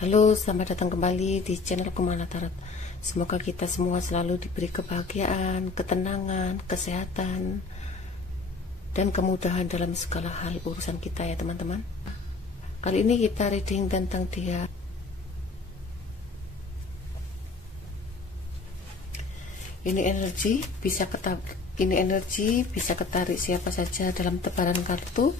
Halo, selamat datang kembali di channel Kumala Tarot. Semoga kita semua selalu diberi kebahagiaan, ketenangan, kesehatan, dan kemudahan dalam segala hal urusan kita ya teman-teman. Kali ini kita reading tentang dia. Ini energi bisa ketarik siapa saja dalam tebaran kartu.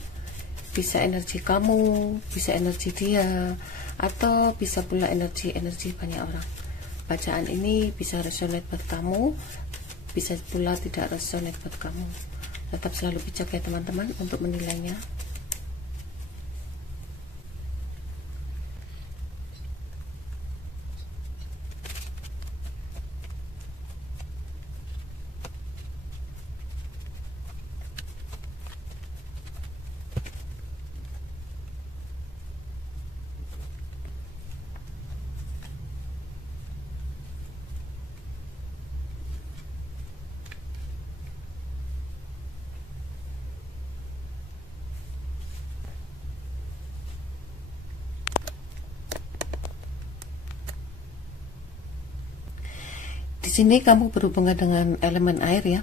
Bisa energi kamu, bisa energi dia, atau bisa pula energi banyak orang. Bacaan ini bisa resonate buat kamu, bisa pula tidak resonate buat kamu. Tetap selalu bijak ya teman-teman untuk menilainya. Di sini kamu berhubungan dengan elemen air ya.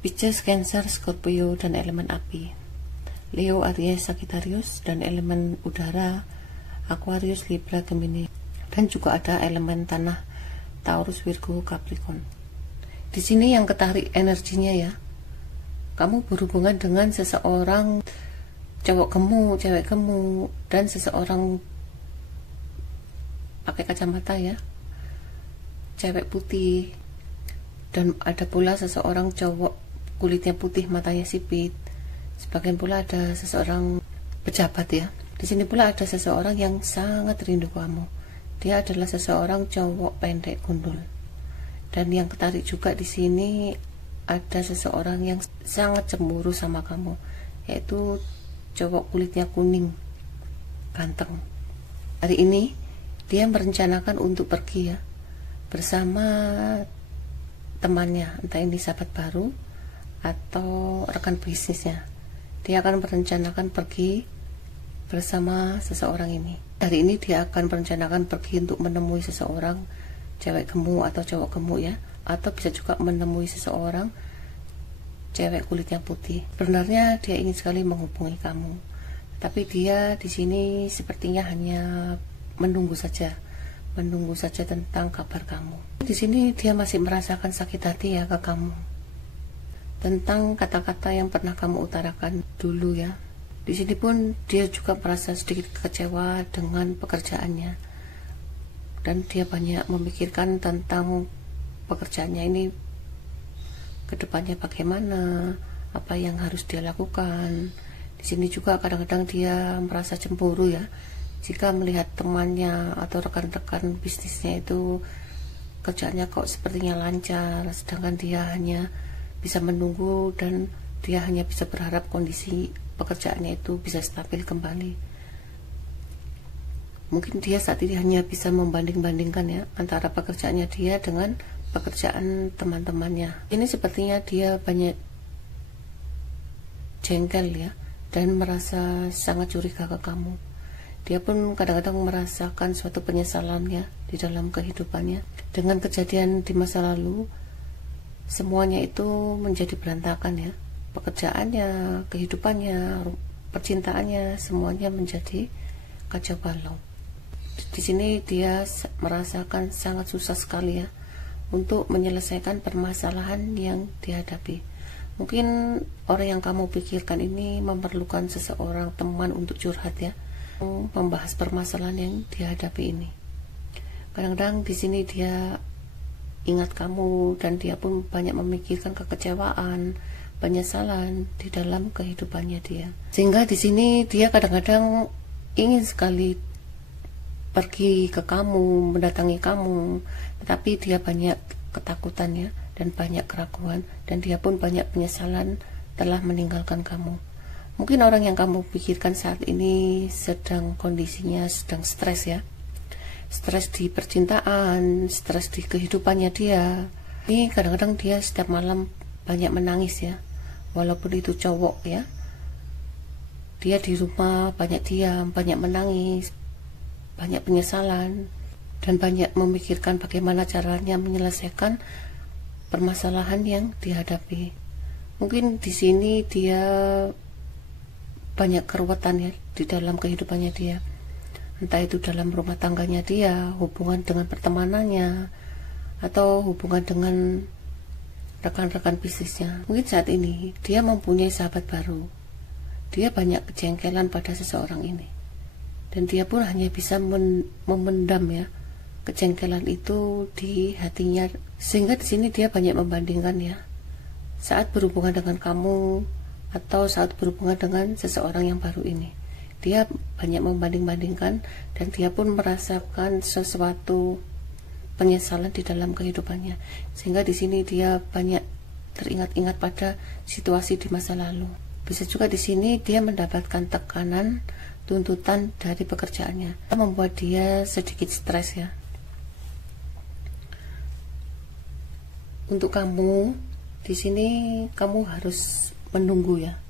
Pisces, Cancer, Scorpio, dan elemen api. Leo, Aries, Sagittarius, dan elemen udara Aquarius, Libra, Gemini. Dan juga ada elemen tanah Taurus, Virgo, Capricorn. Di sini yang ketarik energinya ya. Kamu berhubungan dengan seseorang cowok gemuk, cewek gemuk, dan seseorang pakai kacamata ya, cewek putih, dan ada pula seseorang cowok kulitnya putih, matanya sipit. Sebagian pula ada seseorang pejabat ya. Di sini pula ada seseorang yang sangat rindu kamu. Dia adalah seseorang cowok pendek gundul. Dan yang ketarik juga di sini ada seseorang yang sangat cemburu sama kamu, yaitu cowok kulitnya kuning, ganteng. Hari ini dia merencanakan untuk pergi ya, bersama temannya, entah ini sahabat baru atau rekan bisnisnya. Dia akan merencanakan pergi bersama seseorang ini. Hari ini dia akan merencanakan pergi untuk menemui seseorang cewek gemuk atau cowok gemuk ya, atau bisa juga menemui seseorang cewek kulitnya putih. Sebenarnya dia ingin sekali menghubungi kamu, tapi dia di sini sepertinya hanya menunggu saja tentang kabar kamu. Di sini dia masih merasakan sakit hati ya ke kamu, tentang kata-kata yang pernah kamu utarakan dulu ya. Di sini pun dia juga merasa sedikit kecewa dengan pekerjaannya, dan dia banyak memikirkan tentang pekerjaannya ini kedepannya bagaimana, apa yang harus dia lakukan. Di sini juga kadang-kadang dia merasa cemburu ya, jika melihat temannya atau rekan-rekan bisnisnya itu kerjaannya kok sepertinya lancar, sedangkan dia hanya bisa menunggu dan dia hanya bisa berharap kondisi pekerjaannya itu bisa stabil kembali. Mungkin dia saat ini hanya bisa membanding-bandingkan ya antara pekerjaannya dia dengan pekerjaan teman-temannya. Ini sepertinya dia banyak jengkel ya, dan merasa sangat curiga ke kamu. Dia pun kadang-kadang merasakan suatu penyesalan ya di dalam kehidupannya. Dengan kejadian di masa lalu, semuanya itu menjadi berantakan ya. Pekerjaannya, kehidupannya, percintaannya, semuanya menjadi kacau balau. Di sini dia merasakan sangat susah sekali ya untuk menyelesaikan permasalahan yang dihadapi. Mungkin orang yang kamu pikirkan ini memerlukan seseorang teman untuk curhat ya, membahas permasalahan yang dihadapi ini. Kadang-kadang di sini dia ingat kamu, dan dia pun banyak memikirkan kekecewaan, penyesalan di dalam kehidupannya dia. Sehingga di sini dia kadang-kadang ingin sekali pergi ke kamu, mendatangi kamu, tetapi dia banyak ketakutan ya, dan banyak keraguan, dan dia pun banyak penyesalan telah meninggalkan kamu. Mungkin orang yang kamu pikirkan saat ini sedang kondisinya sedang stres ya, stres di percintaan, stres di kehidupannya dia. Ini kadang-kadang dia setiap malam banyak menangis ya, walaupun itu cowok ya. Dia di rumah banyak diam, banyak menangis, banyak penyesalan dan banyak memikirkan bagaimana caranya menyelesaikan permasalahan yang dihadapi. Mungkin di sini dia banyak keruwetan ya di dalam kehidupannya dia, entah itu dalam rumah tangganya dia, hubungan dengan pertemanannya, atau hubungan dengan rekan-rekan bisnisnya. Mungkin saat ini dia mempunyai sahabat baru, dia banyak kejengkelan pada seseorang ini, dan dia pun hanya bisa memendam ya kejengkelan itu di hatinya, sehingga di sini dia banyak membandingkan ya saat berhubungan dengan kamu atau saat berhubungan dengan seseorang yang baru ini. Dia banyak membanding-bandingkan dan dia pun merasakan sesuatu penyesalan di dalam kehidupannya, sehingga di sini dia banyak teringat-ingat pada situasi di masa lalu. Bisa juga di sini dia mendapatkan tekanan, tuntutan dari pekerjaannya, membuat dia sedikit stres ya. Untuk kamu di sini, kamu harus menunggu ya.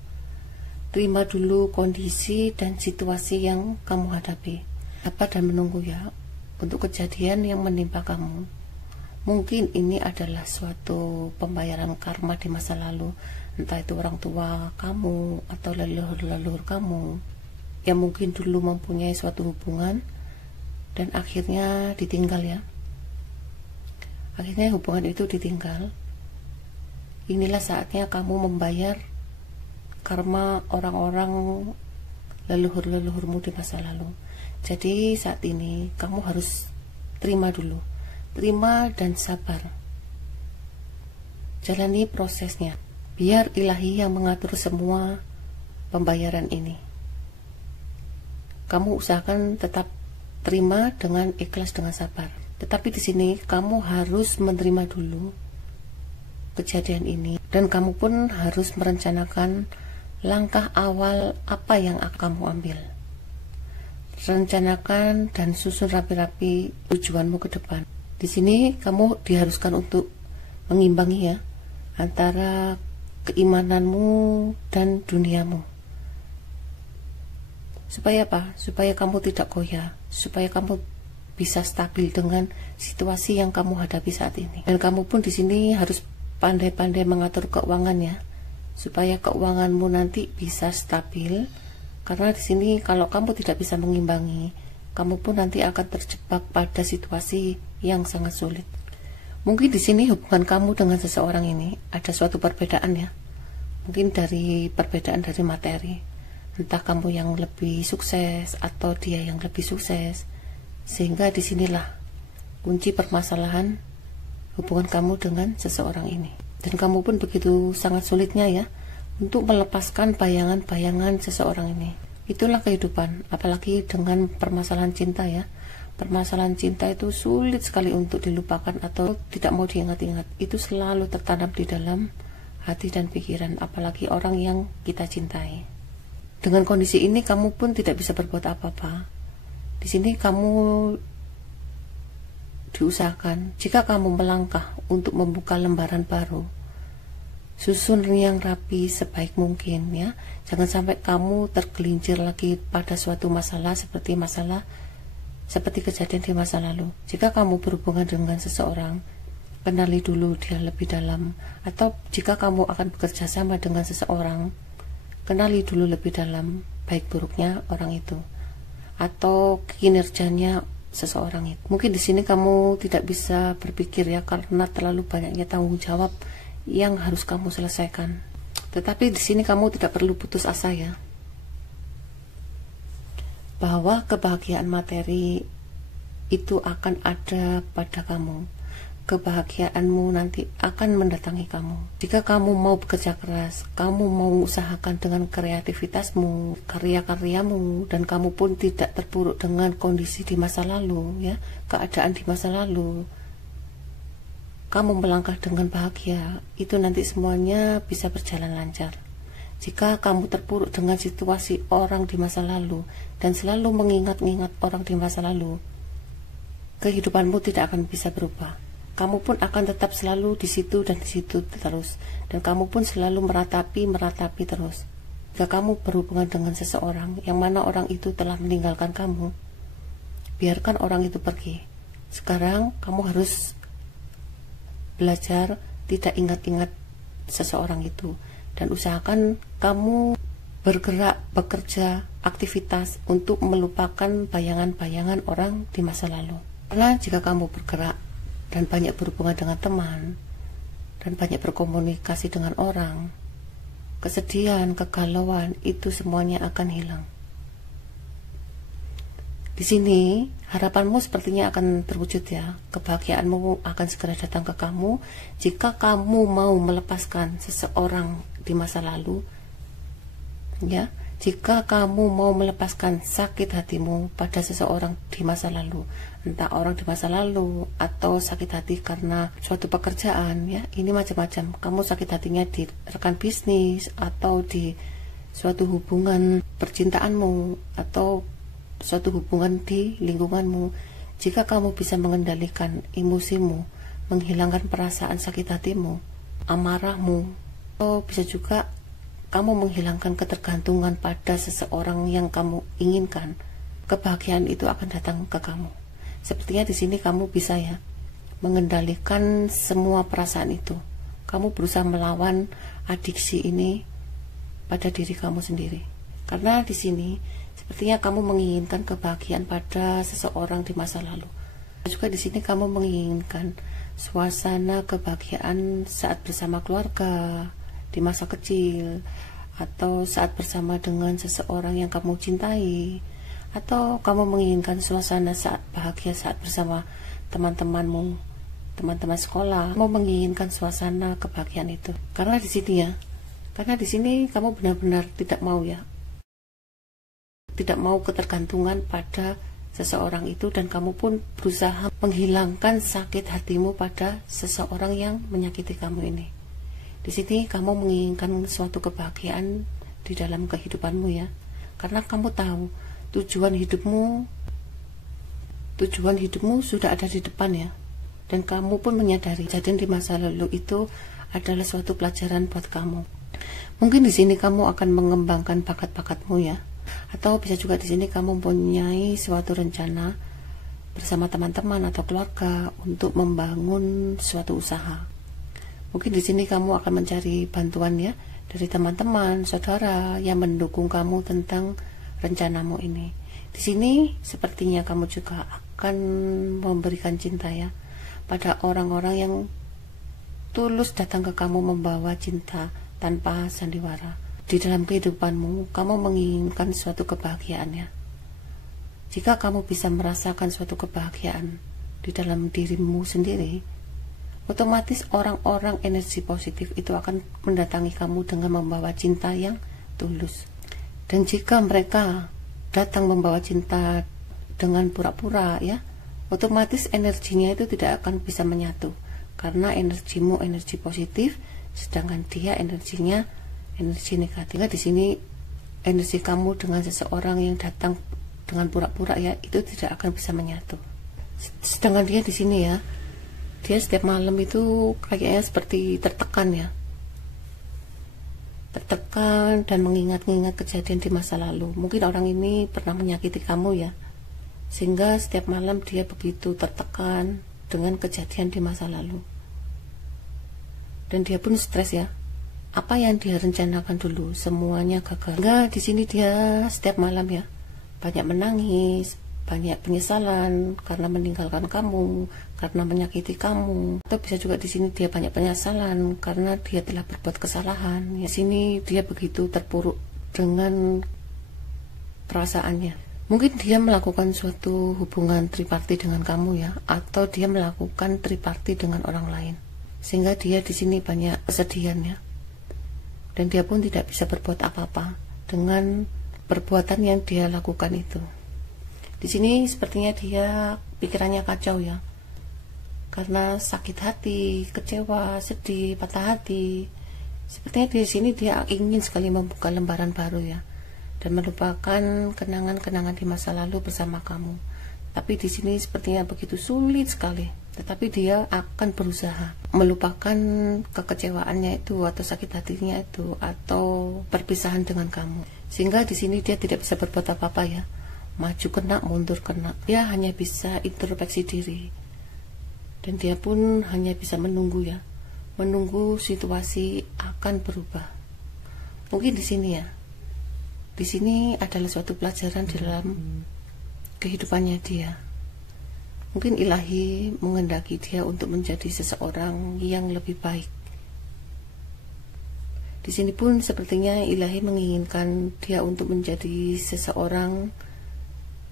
Terima dulu kondisi dan situasi yang kamu hadapi. Apa dan menunggu ya untuk kejadian yang menimpa kamu. Mungkin ini adalah suatu pembayaran karma di masa lalu, entah itu orang tua kamu atau leluhur-leluhur kamu yang mungkin dulu mempunyai suatu hubungan dan akhirnya ditinggal ya. Akhirnya hubungan itu ditinggal. Inilah saatnya kamu membayar karma orang-orang leluhur-leluhurmu di masa lalu. Jadi saat ini kamu harus terima dulu, terima dan sabar. Jalani prosesnya, biar ilahi yang mengatur semua pembayaran ini. Kamu usahakan tetap terima dengan ikhlas, dengan sabar. Tetapi di sini kamu harus menerima dulu kejadian ini, dan kamu pun harus merencanakan langkah awal apa yang akan kamu ambil. Rencanakan dan susun rapi-rapi tujuanmu ke depan. Di sini kamu diharuskan untuk mengimbangi ya antara keimananmu dan duniamu. Supaya apa? Supaya kamu tidak goyah, supaya kamu bisa stabil dengan situasi yang kamu hadapi saat ini. Dan kamu pun di sini harus pandai-pandai mengatur keuangan ya, supaya keuanganmu nanti bisa stabil. Karena di sini kalau kamu tidak bisa mengimbangi, kamu pun nanti akan terjebak pada situasi yang sangat sulit. Mungkin di sini hubungan kamu dengan seseorang ini ada suatu perbedaan ya. Mungkin dari perbedaan dari materi. Entah kamu yang lebih sukses atau dia yang lebih sukses. Sehingga disinilah kunci permasalahan hubungan kamu dengan seseorang ini. Dan kamu pun begitu sangat sulitnya ya untuk melepaskan bayangan-bayangan seseorang ini. Itulah kehidupan, apalagi dengan permasalahan cinta ya. Permasalahan cinta itu sulit sekali untuk dilupakan atau tidak mau diingat-ingat. Itu selalu tertanam di dalam hati dan pikiran, apalagi orang yang kita cintai. Dengan kondisi ini kamu pun tidak bisa berbuat apa-apa. Di sini kamu diusahakan, jika kamu melangkah untuk membuka lembaran baru, susun yang rapi sebaik mungkin ya. Jangan sampai kamu tergelincir lagi pada suatu masalah seperti kejadian di masa lalu. Jika kamu berhubungan dengan seseorang, kenali dulu dia lebih dalam. Atau jika kamu akan bekerja sama dengan seseorang, kenali dulu lebih dalam baik buruknya orang itu atau kinerjanya seseorang itu. Mungkin di sini kamu tidak bisa berpikir ya, karena terlalu banyaknya tanggung jawab yang harus kamu selesaikan. Tetapi di sini kamu tidak perlu putus asa ya, bahwa kebahagiaan materi itu akan ada pada kamu. Kebahagiaanmu nanti akan mendatangi kamu. Jika kamu mau bekerja keras, kamu mau usahakan dengan kreativitasmu, karya-karyamu, dan kamu pun tidak terpuruk dengan kondisi di masa lalu ya, keadaan di masa lalu. Kamu melangkah dengan bahagia, itu nanti semuanya bisa berjalan lancar. Jika kamu terpuruk dengan situasi orang di masa lalu dan selalu mengingat-ingat orang di masa lalu, kehidupanmu tidak akan bisa berubah. Kamu pun akan tetap selalu di situ dan di situ terus, dan kamu pun selalu meratapi terus. Jika kamu berhubungan dengan seseorang yang mana orang itu telah meninggalkan kamu, biarkan orang itu pergi. Sekarang kamu harus belajar tidak ingat-ingat seseorang itu, dan usahakan kamu bergerak, bekerja, aktivitas untuk melupakan bayangan-bayangan orang di masa lalu. Karena jika kamu bergerak dan banyak berhubungan dengan teman dan banyak berkomunikasi dengan orang, kesedihan, kegalauan itu semuanya akan hilang. Di sini harapanmu sepertinya akan terwujud ya. Kebahagiaanmu akan segera datang ke kamu jika kamu mau melepaskan seseorang di masa lalu. Ya, jika kamu mau melepaskan sakit hatimu pada seseorang di masa lalu, entah orang di masa lalu atau sakit hati karena suatu pekerjaan, ya, ini macam-macam. Kamu sakit hatinya di rekan bisnis atau di suatu hubungan percintaanmu atau suatu hubungan di lingkunganmu. Jika kamu bisa mengendalikan emosimu, menghilangkan perasaan sakit hatimu, amarahmu, atau bisa juga kamu menghilangkan ketergantungan pada seseorang yang kamu inginkan, kebahagiaan itu akan datang ke kamu. Sepertinya di sini kamu bisa ya mengendalikan semua perasaan itu. Kamu berusaha melawan adiksi ini pada diri kamu sendiri. Karena di sini sepertinya kamu menginginkan kebahagiaan pada seseorang di masa lalu. Juga di sini kamu menginginkan suasana kebahagiaan saat bersama keluarga, di masa kecil, atau saat bersama dengan seseorang yang kamu cintai, atau kamu menginginkan suasana saat bahagia saat bersama teman-temanmu, teman-teman sekolah. Kamu menginginkan suasana kebahagiaan itu. Karena di sini ya, karena di sini kamu benar-benar tidak mau ya, tidak mau ketergantungan pada seseorang itu, dan kamu pun berusaha menghilangkan sakit hatimu pada seseorang yang menyakiti kamu ini. Di sini kamu menginginkan suatu kebahagiaan di dalam kehidupanmu ya, karena kamu tahu tujuan hidupmu sudah ada di depan ya, dan kamu pun menyadari kejadian di masa lalu itu adalah suatu pelajaran buat kamu. Mungkin di sini kamu akan mengembangkan bakat-bakatmu ya. Atau bisa juga di sini kamu mempunyai suatu rencana bersama teman-teman atau keluarga untuk membangun suatu usaha. Mungkin di sini kamu akan mencari bantuan ya dari teman-teman, saudara yang mendukung kamu tentang rencanamu ini. Di sini sepertinya kamu juga akan memberikan cinta ya pada orang-orang yang tulus datang ke kamu membawa cinta tanpa sandiwara. Di dalam kehidupanmu, kamu menginginkan suatu kebahagiaan ya. Jika kamu bisa merasakan suatu kebahagiaan di dalam dirimu sendiri, otomatis orang-orang energi positif itu akan mendatangi kamu dengan membawa cinta yang tulus. Dan jika mereka datang membawa cinta dengan pura-pura ya, otomatis energinya itu tidak akan bisa menyatu. Karena energimu energi positif, sedangkan dia energinya energi negatif. Di sini energi kamu dengan seseorang yang datang dengan pura-pura ya, itu tidak akan bisa menyatu. Sedangkan dia di sini ya, dia setiap malam itu kayaknya seperti tertekan ya, tertekan dan mengingat-ingat kejadian di masa lalu. Mungkin orang ini pernah menyakiti kamu ya, sehingga setiap malam dia begitu tertekan dengan kejadian di masa lalu, dan dia pun stres ya. Apa yang dia rencanakan dulu semuanya gagal. Enggak, di sini dia setiap malam ya banyak menangis, banyak penyesalan karena meninggalkan kamu, karena menyakiti kamu. Atau bisa juga di sini dia banyak penyesalan karena dia telah berbuat kesalahan. Di sini dia begitu terpuruk dengan perasaannya. Mungkin dia melakukan suatu hubungan triparti dengan kamu ya, atau dia melakukan triparti dengan orang lain, sehingga dia di sini banyak kesedihan ya. Dan dia pun tidak bisa berbuat apa-apa dengan perbuatan yang dia lakukan itu. Di sini sepertinya dia pikirannya kacau ya, karena sakit hati, kecewa, sedih, patah hati. Sepertinya di sini dia ingin sekali membuka lembaran baru ya, dan melupakan kenangan-kenangan di masa lalu bersama kamu. Tapi di sini sepertinya begitu sulit sekali. Tetapi dia akan berusaha melupakan kekecewaannya itu, atau sakit hatinya itu, atau perpisahan dengan kamu. Sehingga di sini dia tidak bisa berbuat apa-apa ya. maju kena, mundur kena. Dia hanya bisa introspeksi diri, dan dia pun hanya bisa menunggu ya, menunggu situasi akan berubah. Mungkin di sini ya, di sini adalah suatu pelajaran di dalam kehidupannya dia. Mungkin ilahi menghendaki dia untuk menjadi seseorang yang lebih baik. Di sini pun sepertinya ilahi menginginkan dia untuk menjadi seseorang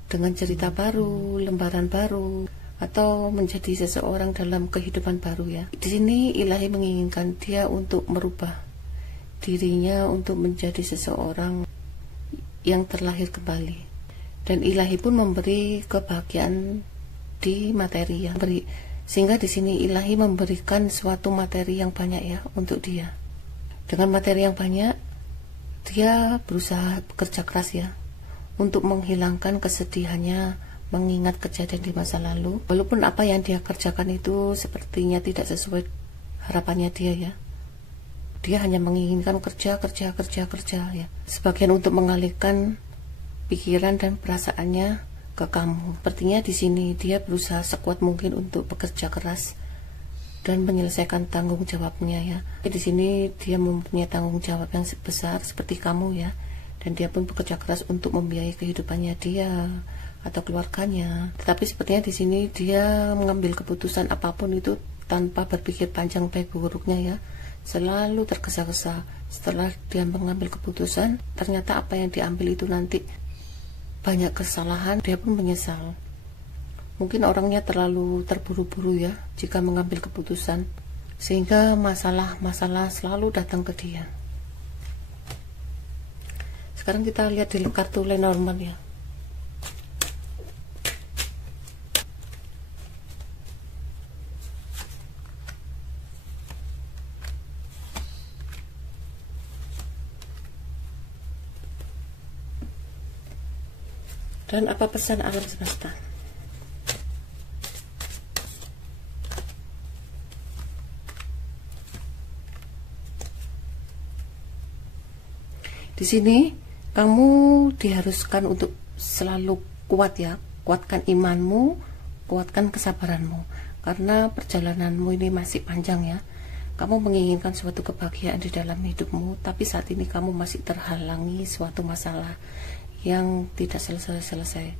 dengan cerita baru, lembaran baru, atau menjadi seseorang dalam kehidupan baru ya. Di sini ilahi menginginkan dia untuk merubah dirinya untuk menjadi seseorang yang terlahir kembali. Dan ilahi pun memberi kebahagiaan di materi ya. Sehingga di sini ilahi memberikan suatu materi yang banyak ya untuk dia. Dengan materi yang banyak, dia berusaha bekerja keras ya untuk menghilangkan kesedihannya mengingat kejadian di masa lalu. Walaupun apa yang dia kerjakan itu sepertinya tidak sesuai harapannya dia ya. Dia hanya menginginkan kerja ya. Sebagian untuk mengalihkan pikiran dan perasaannya ke kamu. Sepertinya di sini dia berusaha sekuat mungkin untuk bekerja keras dan menyelesaikan tanggung jawabnya ya. Di sini dia mempunyai tanggung jawab yang besar seperti kamu ya, dan dia pun bekerja keras untuk membiayai kehidupannya dia atau keluarganya. Tetapi sepertinya di sini dia mengambil keputusan apapun itu tanpa berpikir panjang baik buruknya ya. Selalu tergesa-gesa. Setelah dia mengambil keputusan, ternyata apa yang diambil itu nanti banyak kesalahan, dia pun menyesal. Mungkin orangnya terlalu terburu-buru ya jika mengambil keputusan, sehingga masalah-masalah selalu datang ke dia. Sekarang kita lihat di kartu Lenormand ya. Dan apa pesan alam semesta? Di sini kamu diharuskan untuk selalu kuat ya, kuatkan imanmu, kuatkan kesabaranmu, karena perjalananmu ini masih panjang ya. Kamu menginginkan suatu kebahagiaan di dalam hidupmu, tapi saat ini kamu masih terhalangi suatu masalah yang tidak selesai-selesai.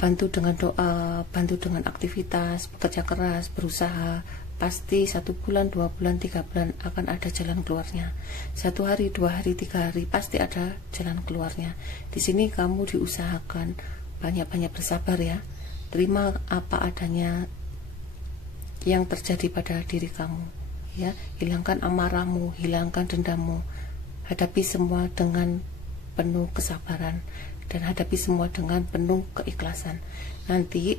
Bantu dengan doa, bantu dengan aktivitas, bekerja keras, berusaha. Pasti 1 bulan, 2 bulan, 3 bulan akan ada jalan keluarnya. 1 hari, 2 hari, 3 hari pasti ada jalan keluarnya. Di sini kamu diusahakan banyak-banyak bersabar ya. Terima apa adanya yang terjadi pada diri kamu ya. Hilangkan amarahmu, hilangkan dendammu. Hadapi semua dengan penuh kesabaran dan hadapi semua dengan penuh keikhlasan. Nanti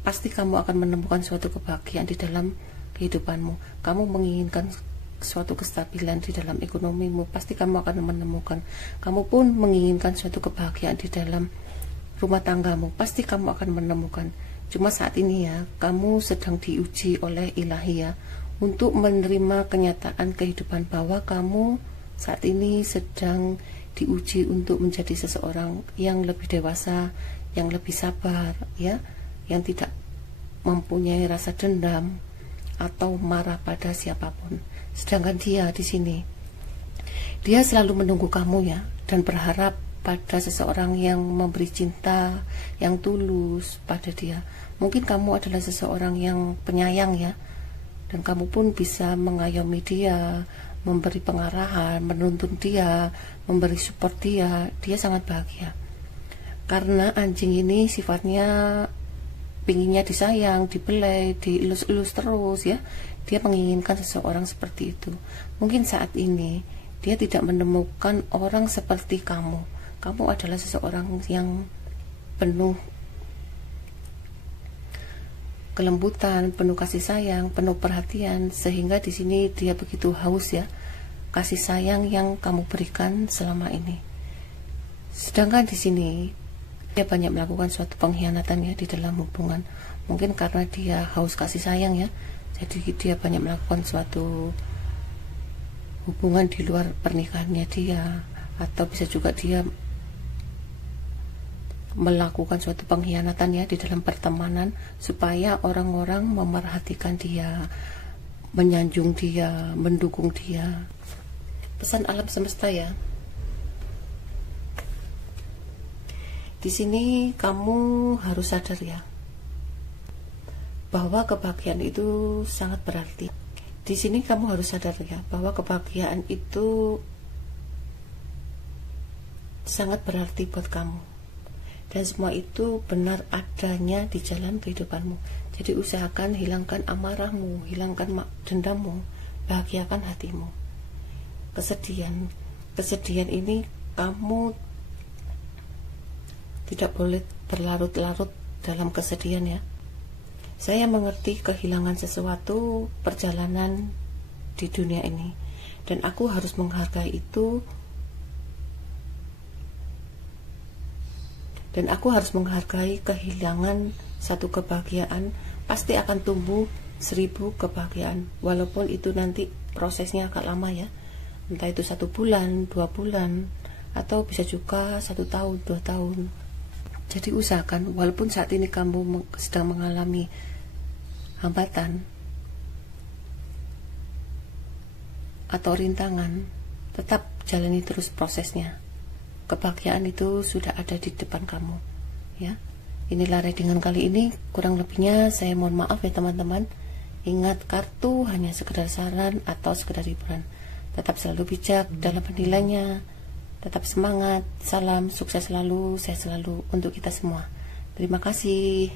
pasti kamu akan menemukan suatu kebahagiaan di dalam kehidupanmu. Kamu menginginkan suatu kestabilan di dalam ekonomimu, pasti kamu akan menemukan. Kamu pun menginginkan suatu kebahagiaan di dalam rumah tanggamu, pasti kamu akan menemukan. Cuma saat ini ya, kamu sedang diuji oleh ilahi ya, untuk menerima kenyataan kehidupan bahwa kamu saat ini sedang diuji untuk menjadi seseorang yang lebih dewasa, yang lebih sabar ya, yang tidak mempunyai rasa dendam atau marah pada siapapun. Sedangkan dia di sini, dia selalu menunggu kamu ya, dan berharap pada seseorang yang memberi cinta, yang tulus pada dia. Mungkin kamu adalah seseorang yang penyayang ya, dan kamu pun bisa mengayomi dia, memberi pengarahan, menuntun dia, memberi support dia. Dia sangat bahagia karena anjing ini sifatnya pinginnya disayang, dibelai, dielus-elus terus ya. Dia menginginkan seseorang seperti itu. Mungkin saat ini dia tidak menemukan orang seperti kamu. Kamu adalah seseorang yang penuh kelembutan, penuh kasih sayang, penuh perhatian, sehingga di sini dia begitu haus ya kasih sayang yang kamu berikan selama ini. Sedangkan di sini dia banyak melakukan suatu pengkhianatan ya di dalam hubungan. Mungkin karena dia haus kasih sayang ya, jadi dia banyak melakukan suatu hubungan di luar pernikahannya dia, atau bisa juga dia melakukan suatu pengkhianatan ya di dalam pertemanan, supaya orang-orang memerhatikan dia, menyanjung dia, mendukung dia. Pesan alam semesta ya. Di sini kamu harus sadar ya, bahwa kebahagiaan itu sangat berarti. Di sini kamu harus sadar ya, bahwa kebahagiaan itu sangat berarti buat kamu, dan semua itu benar adanya di jalan kehidupanmu. Jadi usahakan hilangkan amarahmu, hilangkan dendammu, bahagiakan hatimu. Kesedihan ini kamu tidak boleh berlarut-larut dalam kesedihan ya. Saya mengerti kehilangan sesuatu perjalanan di dunia ini, dan aku harus menghargai itu. Dan aku harus menghargai kehilangan satu kebahagiaan. Pasti akan tumbuh 1000 kebahagiaan, walaupun itu nanti prosesnya agak lama ya, entah itu 1 bulan, 2 bulan, atau bisa juga 1 tahun, 2 tahun. Jadi usahakan, walaupun saat ini kamu sedang mengalami hambatan atau rintangan, tetap jalani terus prosesnya. Kebahagiaan itu sudah ada di depan kamu ya. Inilah readingan kali ini, kurang lebihnya saya mohon maaf ya teman-teman. Ingat, kartu hanya sekedar saran atau sekedar hiburan. Tetap selalu bijak dalam penilainya, tetap semangat, salam sukses selalu, sehat selalu untuk kita semua. Terima kasih.